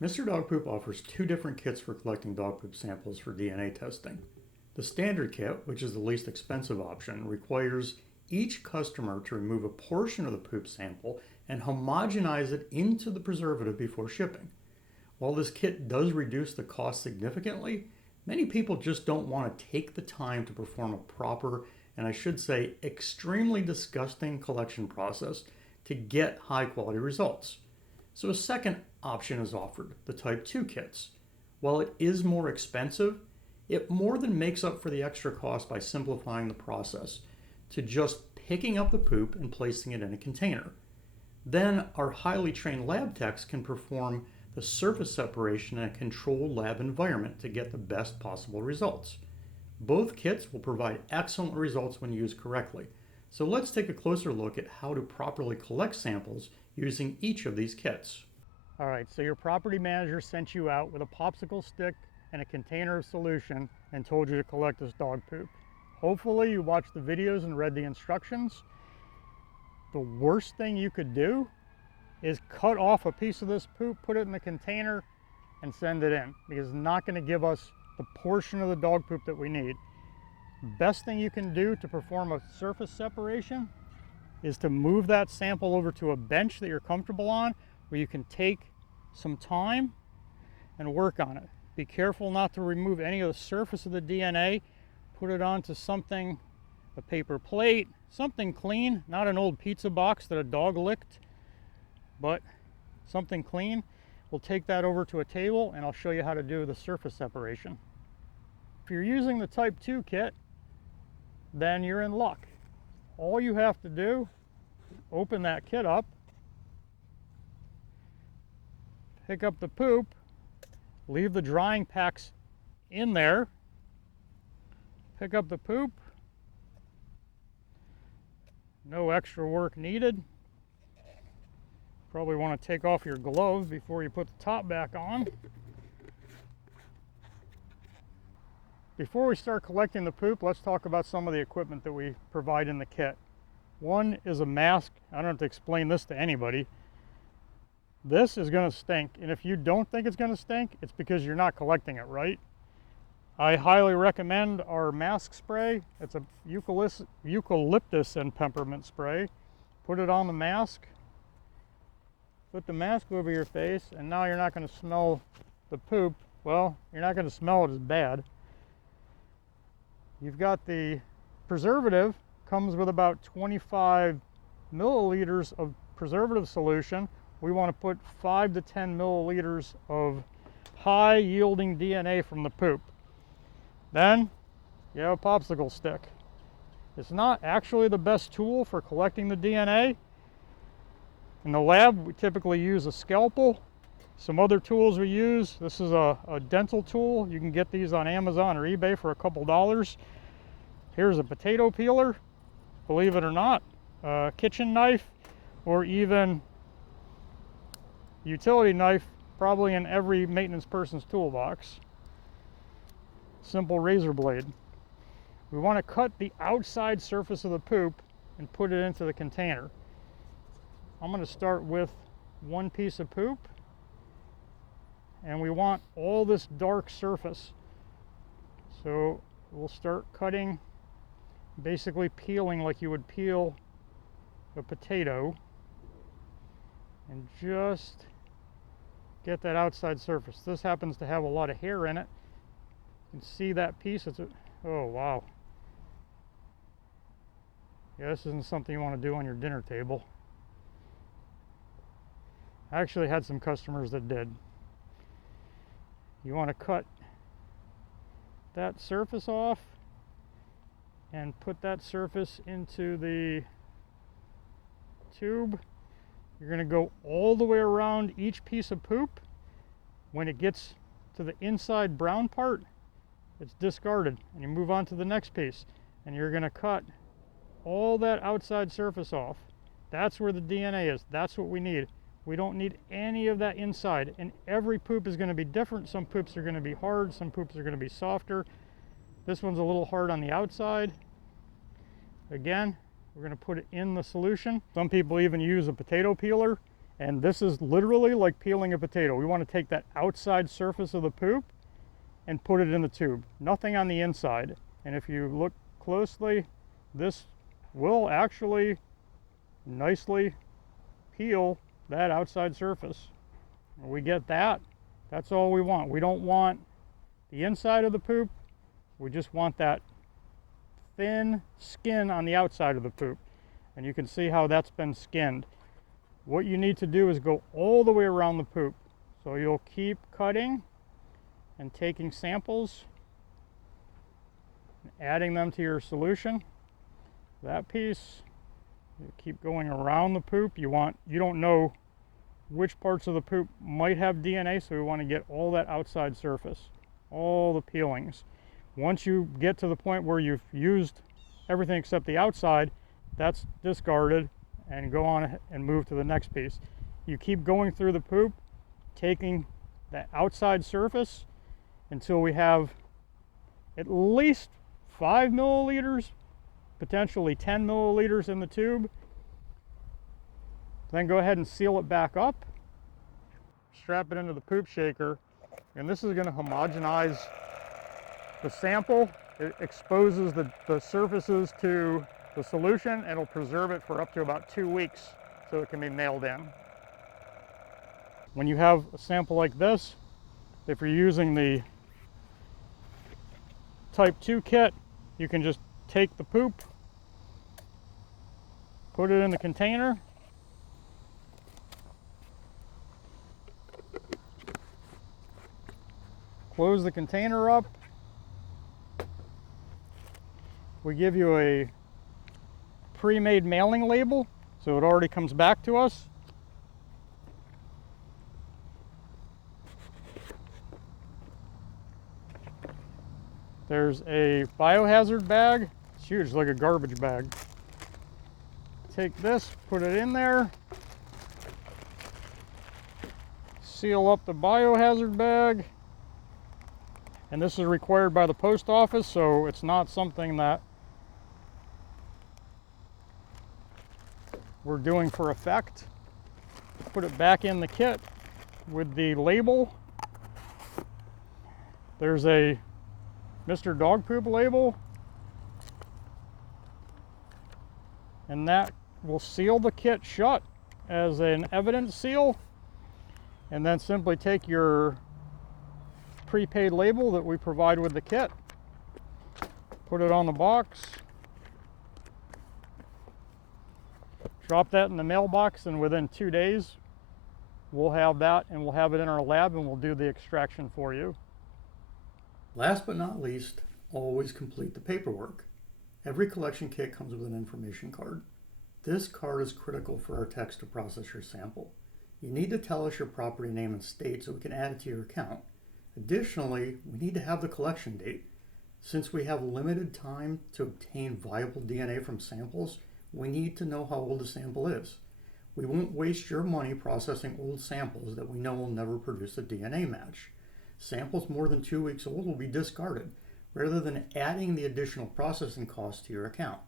Mr. Dog Poop offers two different kits for collecting dog poop samples for DNA testing. The standard kit, which is the least expensive option, requires each customer to remove a portion of the poop sample and homogenize it into the preservative before shipping. While this kit does reduce the cost significantly, many people just don't want to take the time to perform a proper, and I should say extremely disgusting collection process to get high quality results. So a second option is offered, the Type 2 kits. While it is more expensive, it more than makes up for the extra cost by simplifying the process to just picking up the poop and placing it in a container. Then our highly trained lab techs can perform the surface separation in a controlled lab environment to get the best possible results. Both kits will provide excellent results when used correctly. So let's take a closer look at how to properly collect samples using each of these kits. All right, so your property manager sent you out with a popsicle stick and a container of solution and told you to collect this dog poop. Hopefully you watched the videos and read the instructions. The worst thing you could do is cut off a piece of this poop, put it in the container, and send it in, because it's not going to give us the portion of the dog poop that we need. Best thing you can do to perform a surface separation is to move that sample over to a bench that you're comfortable on, where you can take some time and work on it. Be careful not to remove any of the surface of the DNA. Put it onto something, a paper plate, something clean, not an old pizza box that a dog licked, but something clean. We'll take that over to a table and I'll show you how to do the surface separation. If you're using the Type 2 kit, then you're in luck. All you have to do is open that kit up, pick up the poop, leave the drying packs in there, pick up the poop, no extra work needed. Probably want to take off your gloves before you put the top back on. Before we start collecting the poop, let's talk about some of the equipment that we provide in the kit. One is a mask. I don't have to explain this to anybody. This is going to stink, and if you don't think it's going to stink, it's because you're not collecting it right. I highly recommend our mask spray. It's a eucalyptus and peppermint spray. Put it on the mask, put the mask over your face, and now you're not going to smell the poop. Well, you're not going to smell it as bad. You've got the preservative, comes with about 25 milliliters of preservative solution. We want to put 5 to 10 milliliters of high yielding DNA from the poop. Then you have a popsicle stick. It's not actually the best tool for collecting the DNA. In the lab, we typically use a scalpel. Some other tools we use, this is a dental tool. You can get these on Amazon or eBay for a couple dollars. Here's a potato peeler, believe it or not, a kitchen knife, or even utility knife, probably in every maintenance person's toolbox. Simple razor blade. We want to cut the outside surface of the poop and put it into the container. I'm going to start with one piece of poop, and we want all this dark surface. So we'll start cutting, basically peeling like you would peel a potato, and just get that outside surface. This happens to have a lot of hair in it. You can see that piece. Oh wow. Yeah, this isn't something you want to do on your dinner table. I actually had some customers that did. You want to cut that surface off and put that surface into the tube. You're going to go all the way around each piece of poop. When it gets to the inside brown part, it's discarded, and you move on to the next piece, and you're going to cut all that outside surface off. That's where the DNA is. That's what we need. We don't need any of that inside, and every poop is going to be different. Some poops are going to be hard, some poops are going to be softer. This one's a little hard on the outside. Again, we're going to put it in the solution. Some people even use a potato peeler And this is literally like peeling a potato. We want to take that outside surface of the poop and put it in the tube. Nothing on the inside. And if you look closely, this will actually nicely peel that outside surface. When we get that, that's all we want. We don't want the inside of the poop. We just want that thin skin on the outside of the poop. And you can see how that's been skinned. What you need to do is go all the way around the poop. So you'll keep cutting and taking samples, adding them to your solution. That piece, you keep going around the poop. You don't know which parts of the poop might have DNA, so we want to get all that outside surface, all the peelings. Once you get to the point where you've used everything except the outside, that's discarded, and go on and move to the next piece. You keep going through the poop, taking that outside surface until we have at least 5 milliliters, potentially 10 milliliters in the tube. Then go ahead and seal it back up, strap it into the poop shaker, and this is going to homogenize the sample. It exposes the surfaces to the solution, and it'll preserve it for up to about 2 weeks so it can be mailed in. When you have a sample like this, if you're using the type 2 kit, you can just take the poop, put it in the container, close the container up. We give you a pre-made mailing label, so it already comes back to us. There's a biohazard bag. It's huge, like a garbage bag. Take this, put it in there, seal up the biohazard bag, and this is required by the post office, so it's not something that we're doing for effect. Put it back in the kit with the label. There's a Mr. Dog Poop label, and that will seal the kit shut as an evidence seal, and then simply take your prepaid label that we provide with the kit, put it on the box, drop that in the mailbox, and within 2 days we'll have that, and we'll have it in our lab, and we'll do the extraction for you. Last but not least, always complete the paperwork. Every collection kit comes with an information card. This card is critical for our techs to process your sample. You need to tell us your property name and state so we can add it to your account. Additionally, we need to have the collection date. Since we have limited time to obtain viable DNA from samples, we need to know how old the sample is. We won't waste your money processing old samples that we know will never produce a DNA match. Samples more than 2 weeks old will be discarded, rather than adding the additional processing costs to your account.